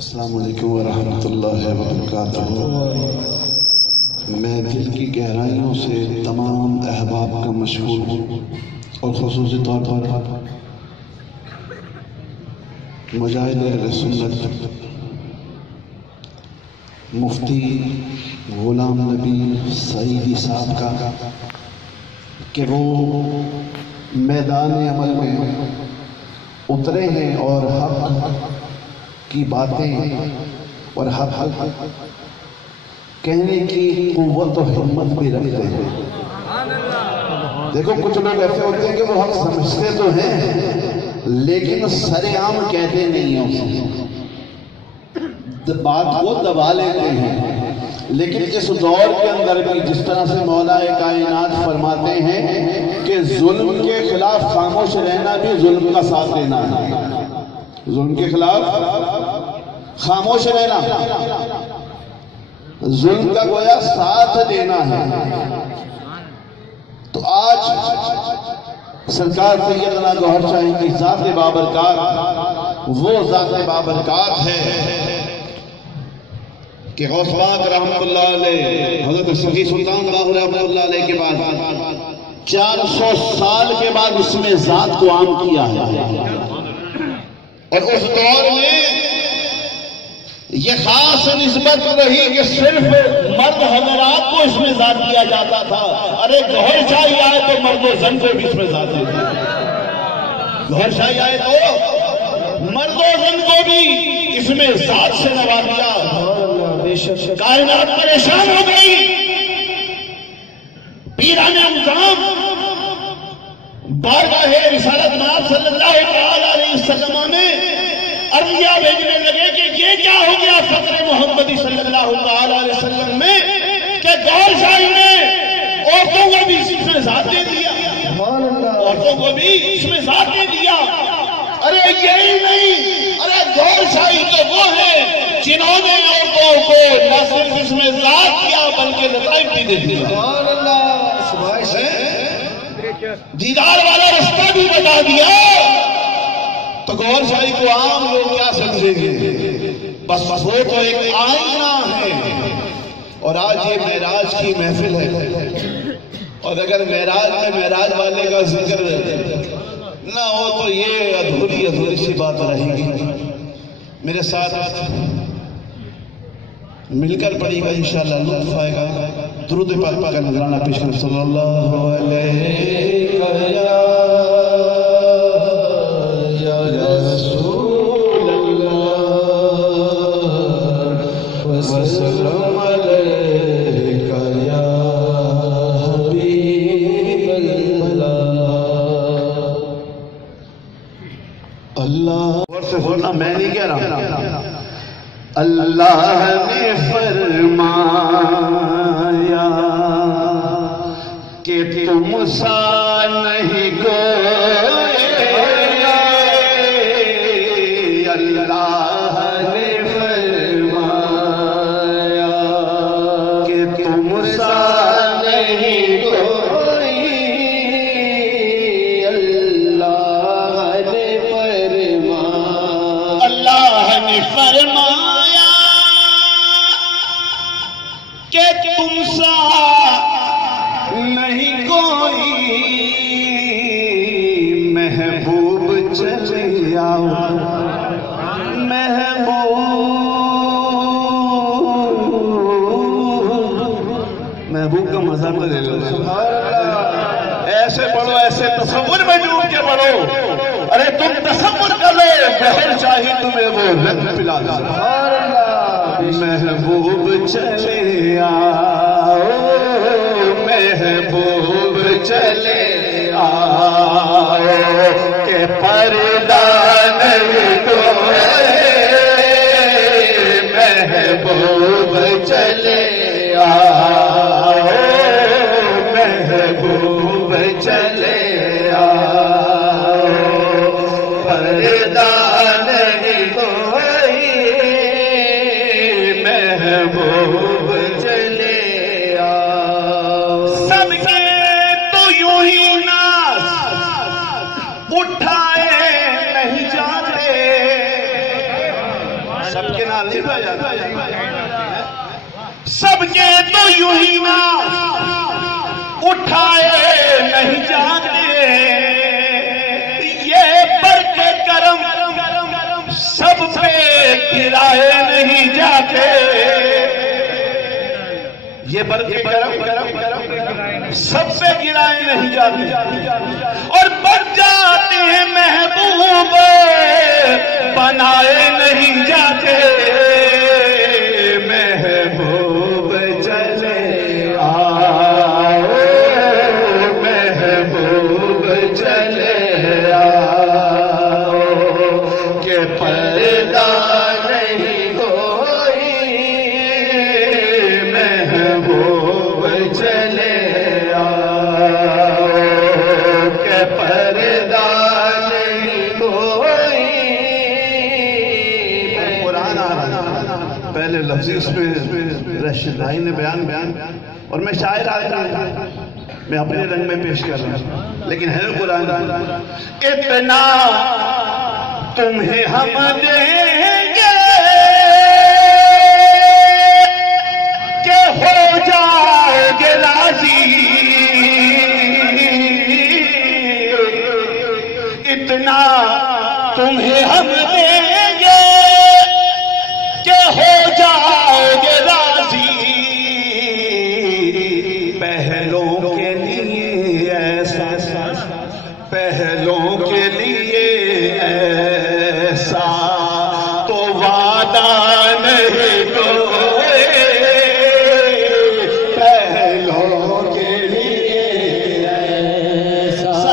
السلام علیکم ورحمۃ اللہ وبرکاتہ۔ میں دل کی گہرائیوں سے تمام احباب کا مشکور ہوں اور خصوصی طور پر مجاہد اہل سنت مفتی غلام نبی سعیدی صاحب کا کہ وہ میدان عمل میں اترے ہیں اور حق کی باتیں اور حق کہنے کی قوت و ہمت بھی رکھتے ہیں۔ دیکھو کچھ لوگ ایسے ہوتے ہیں کہ وہ حق سمجھتے تو ہیں لیکن سر عام کہتے نہیں ہیں، بات کو دبا لیتے ہیں۔ لیکن اس دور کے اندر بھی جس طرح سے مولا کائنات فرماتے ہیں کہ ظلم کے خلاف خاموش رہنا بھی ظلم کا ساتھ دینا ہے، ظلم کے خلاف خاموش رہنا ظلم کا گویا ساتھ دینا ہے۔ تو آج سرکار سیدنا گوہر شاہی کی ذات بابرکات وہ ذات بابرکات ہے کہ غوث پاک رحمت اللہ علیہ حضرت سخی سلطان باہو رحمت اللہ علیہ کے بعد 400 سال کے بعد اس میں ذات کو عام کیا ہے، اور اس دور میں یہ خاص نسبت رہی کہ صرف مرد حضرات کو اس میں ذات کیا جاتا تھا۔ ارے گوہر شاہی آئے تو مرد و زن کو بھی اس میں ذات دی، گوہر شاہی آئے تو مرد و زن کو بھی اس میں ذات سے نواز دیا۔ کائنات پریشان ہو گئی، پیران انظام بارگاہ رسالت مآب صلی اللہ علیہ وسلم میں عرضیہ بھیجنے لگے کہ یہ کیا ہو گیا فخر محمدی صلی اللہ علیہ وسلم میں کہ گوہر شاہی نے عورتوں کو بھی اس میں ذات دے دیا، عورتوں کو بھی اس میں ذات دے دیا۔ ارے یہی نہیں، ارے گوہر شاہی تو وہ ہے جنہوں نے عورتوں کو نہ صرف اس میں ذات کیا بلکہ لطائف بھی دے دیا، دیدار والا رستہ بھی بتا دیا۔ تو گوہر شاہی کو عام لوگ کیا سمجھیں گے؟ بس وہ تو ایک آئینہ ہے۔ اور آج یہ معراج کی محفل ہے، اور اگر معراج میں معراج والے کا ذکر نہ ہو تو یہ ادھوری سی بات رہے گی۔ میرے ساتھ مل کر پڑھی گا انشاءاللہ، لطف آئے گا۔ درود پاک کا نذرانہ پیش کر صلی اللہ علیہ وسلم علیکہ یا حبیب اللہ۔ اللہ اور سے سننا، میں نہیں کہہ رہا، اللہ نے فرمایا کہ تم سا نہیں کوئی، اللہ نے فرمایا کہ تم سا نہیں کوئی، اللہ نے فرمایا، اللہ نے فرمایا کہ تم سا نہیں کوئی، محبوب چلے آؤ، محبوب کا مذہب میں لے لو، ایسے پڑھو، ایسے تصور میں ڈوب کے پڑھو۔ ارے تم تصور کر لو گوہر شاہی تمہیں وہ رنگ پلا دے۔ محبوب چلے آؤ، محبوب چلے آؤ کہ پردہ نہیں کوئی، محبوب چلے آؤ، محبوب چلے آؤ، پردہ نہیں کوئی، محبوب چلے آؤ۔ سب کے تو یوں ہی ناز اٹھائے نہیں جاتے، سب کے نال نہیں پایا سب کے تو یوں ہی نہ اٹھائے نہیں جاتے یہ بر کے کرم سب پہ گرائے نہیں جاتے یہ بر کے کرم سب پہ گرائے نہیں جاتے اور بن جاتے ہیں محبوب بنائے نہیں جاتے محبوب چلے آؤ محبوب چلے آؤ کہ پردہ نہیں کوئی محبوب چلے آؤ کہ پردہ نہیں کوئی قرآن آ رہا پہلے لفظی اس پہ رشید بھائی نے بیان اور میں شاعر میں اپنے رنگ میں پیش کر رہا ہوں لیکن ہے قرآن اتنا تمہیں ہم دیں گے کہ ہو جاؤ گے راضی اتنا تمہیں ہم دیں گے کہ ہو جاؤ گے راضی پہلوں کے لیے ایسا پہلوں کے لیے ایسا تو وعدہ نہیں کوئی پہلوں کے لیے ایسا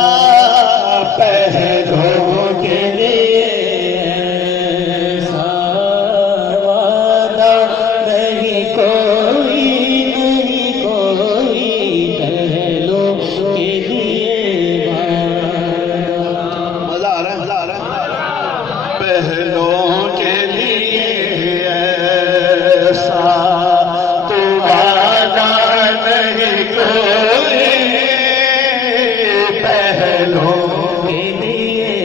پہلوں کے لیے ایسا وعدہ نہیں کوئی پہلوں کے لیے مزہ آ رہا ہے پہلوں کے لیے ایسا تو وعدہ نہیں کوئی پہلوں کے لیے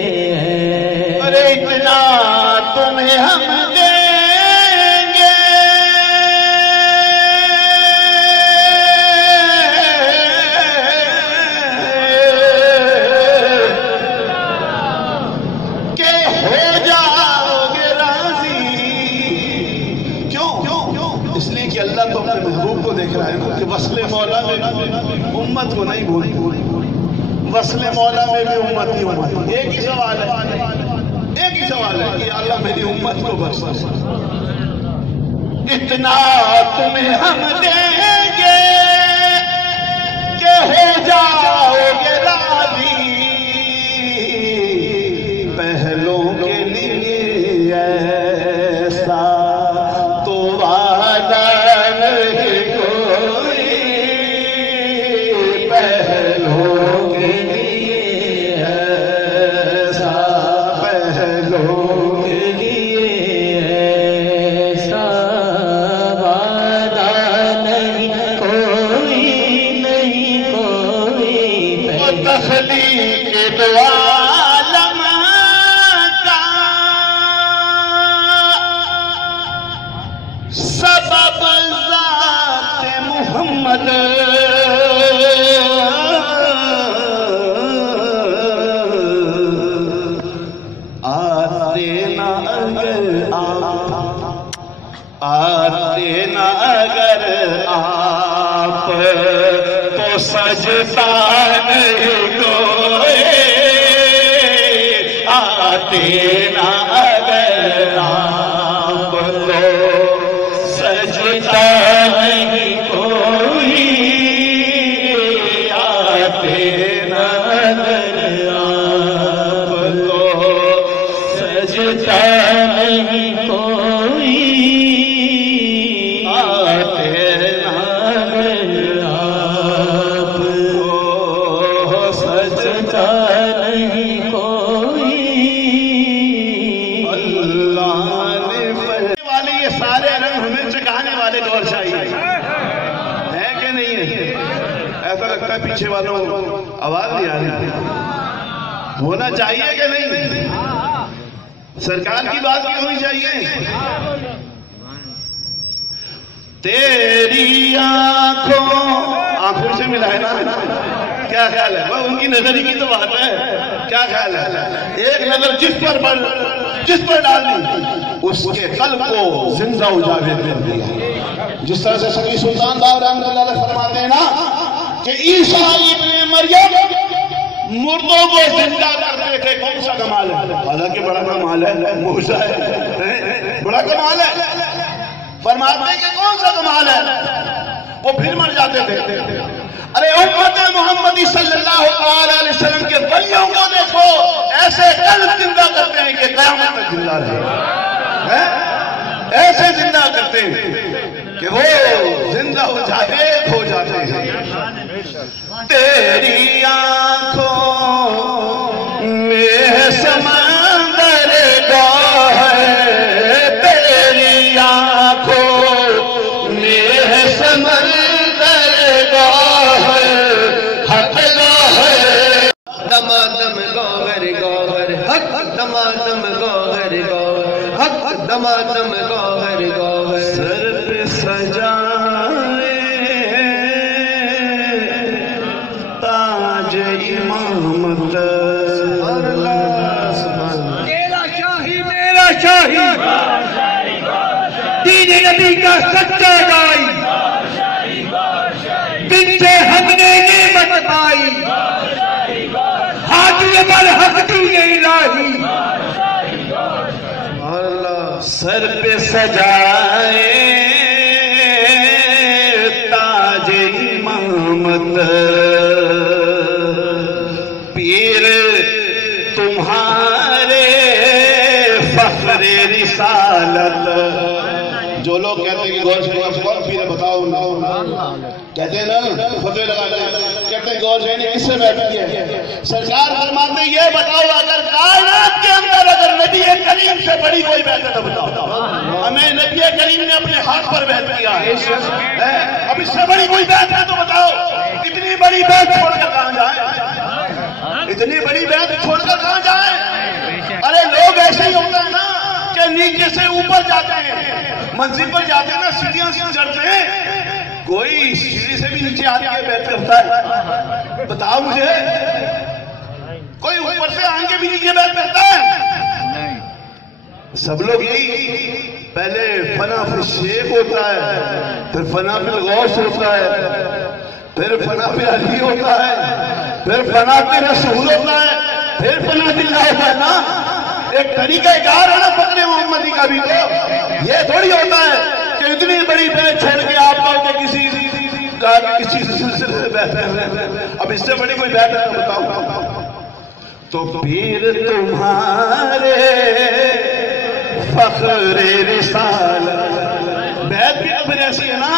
ارے اتنا تمہیں ہم دیں گے کہ ہو جاؤ گے راضی کیوں اس لیے کہ اللہ تو اپنے محبوب کو دیکھ رہا ہے کہ وصل مولا میں امت کو نہیں بھولی وصل مولا میں بھی امت ہی امت ایک ہی سوال ہے کہ اللہ میری امت کو بخش اتنا تمہیں ہم دیں گے کہ ہو جاؤ گے راضی پہلوں کے لیے ایسا تو وعدہ نہیں کوئی پہلوں کے لیے ایسا پہلوں کے لیے ایسا وعدہ نہیں کوئی تخلیق دو عالم کا سبب ذات محمد آتے نہ اگر آپ تو سجدہ نہیں کوئی آتے نہ اگر آپ تو سجدہ نہیں کوئی آتے نہ اگر آپ تو سجدہ نہیں کوئی پیچھے والوں آواز نہیں آ رہی ہونا چاہیے کہ نہیں سرکار کی بات بھی ہونی چاہیے تیری آنکھوں سے ملا ہے نا، کیا خیال ہے؟ وہ ان کی نظری کی تو بات ہے، کیا خیال ہے؟ ایک نظر جس پر ڈالی اس کے قلب کو زندہ اجاگر کر دیا. جس طرح سے سگی سلطان باہر رحمۃ اللہ علیہ فرماتے ہیں نا کہ عیسیٰ ابن مریم مردوں کو زندہ کرتے تھے. کون سا کمال ہے؟ حالانکہ بڑا کمال ہے، معجزہ ہے، بڑا کمال ہے. فرماتے ہیں کہ کون سا کمال ہے؟ وہ پھر مر جاتے تھے. ارے امت محمدی صلی اللہ علیہ وسلم کے ولیوں کو دیکھو، ایسے قلب زندہ کرتے ہیں کہ قیامت تک زندہ رہے، ایسے زندہ کرتے ہیں کہ وہ زندہ ہو جاتے ہیں. تیری آنکھوں میں سمندر گوہر، تیری آنکھوں میں سمندر گوہر، حق گوہر دمادم گوہر گوہر، حق دمادم گوہر گوہر، حق دمادم گوہر گوہر. سر پہ سجائے تاج امامت، میرا شاہی میرا شاہی، دین نبی کا سچا دائی، جن سے ہم نے نعمت پائی، حاجی پر حق دین الہی. سر پہ سجائے تاج امامت، پیر تمہارے فخر رسالت. جو لوگ کہتے ہیں کہ غور شریف کون پیر بتاؤ، کہتے ہیں نا فتوے لگاتے ہیں، کہتے ہیں غور شریف کس سے بیٹھتی ہے؟ سرکار فرماتے ہیں یہ بتاؤ اگر کائنات کے اندر اگر نبی کریم سے بڑی کوئی بیعت ہے تو بتاؤ. ہمیں نبی کریم نے اپنے ہاتھ پر بیعت کیا ہے، اب اس سے بڑی کوئی بیعت ہے تو بتاؤ. اتنی بڑی بیعت چھوڑ کر کہاں جائیں؟ اتنی بڑی بیعت چھوڑ کر کہاں جائیں؟ ارے لوگ ایسے ہی ہوتے ہیں نا کہ نیچے سے اوپر جاتے ہیں، منزل پر جاتے ہیں نا، سیڑھیاں سے چڑھتے ہیں، کوئی سیڑھی سے بھی نیچے آ کے بیعت کرتا ہے؟ بتاؤ مجھے، کوئی اوپر سے آن کے بھی نیچے بیعت کرتا ہے؟ سب لوگ یہی، پہلے فنا فی الشیخ ہوتا ہے، پھر فنا فی الغوث ہوتا ہے، پھر فنا فی علی ہوتا ہے، پھر فنا فی رسول ہوتا ہے، پھر فنا فی اللہ ہوتا ہے نا. ایک طریقہ کار ہے نا فقر محمدی کا بھی. تو یہ تھوڑی ہوتا ہے کہ اتنی بڑی بیعت چھوڑ کے آپ کو کسی سلسلے سے بیعت کر رہے ہیں. اب اس سے بڑی کوئی بیعت ہے تو بتاؤ. تو پیر تمہارے فخر رسالت، بیعت بھی پھر ایسی ہے نا.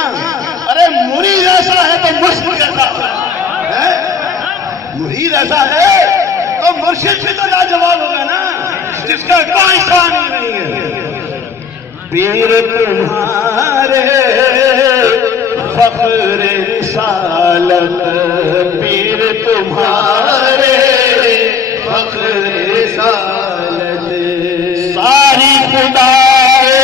ارے مرید ایسا ہے تو مرشد کیسا ہے؟ مرید ایسا ہے تو مرشد بھی تو لاجواب ہوگا نا، جس کا کوئی ثانی نہیں ہے. پیر تمہارے فخر رسالت، پیر تمہارے فخر رسالت. ساری خدائے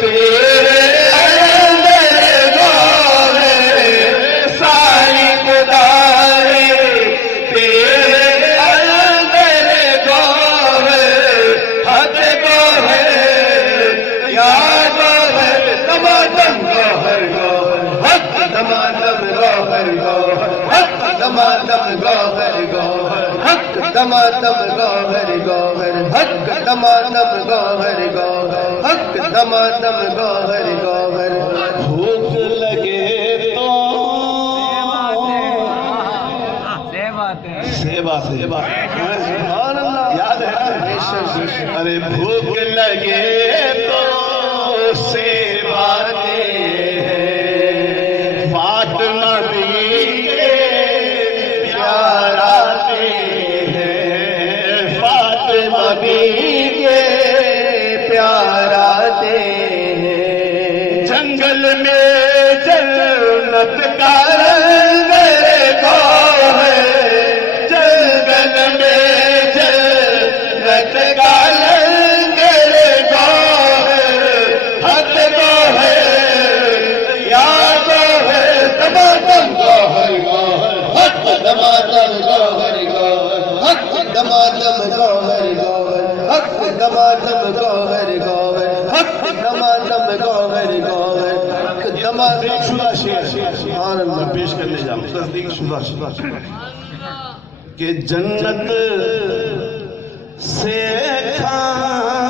تیرے اندر گوہر، ساری خدائے تیرے اندر گوہر، حق گوہر یا گوہر دمادم گوہر گوہر، حق دمادم گوہر گوہر، حق دمادم گوہر گوہر، حق دمادم گوہر گوہر، حق دمادم گوہر گوہر، حق دمادم گوہر گوہر. بھوک لگے تو یاد ہے؟ ارے بھوک لگے تو سیوا دے، فاطمہ بھی پیار آتے ہیں، فاطمہ بھی پیار آتے ہیں. جنگل میں جنت کا رنگ گوہر، جنگل میں جنت کا رنگ گوہر. دمادم گوہر گوہر حق دمادم گوہر گوہر حق دمادم گوہر گوہر حق دمادم شدہ شعر سبحان اللہ پیش کرنے جا تصدیق شدہ کہ جنت سے کھانا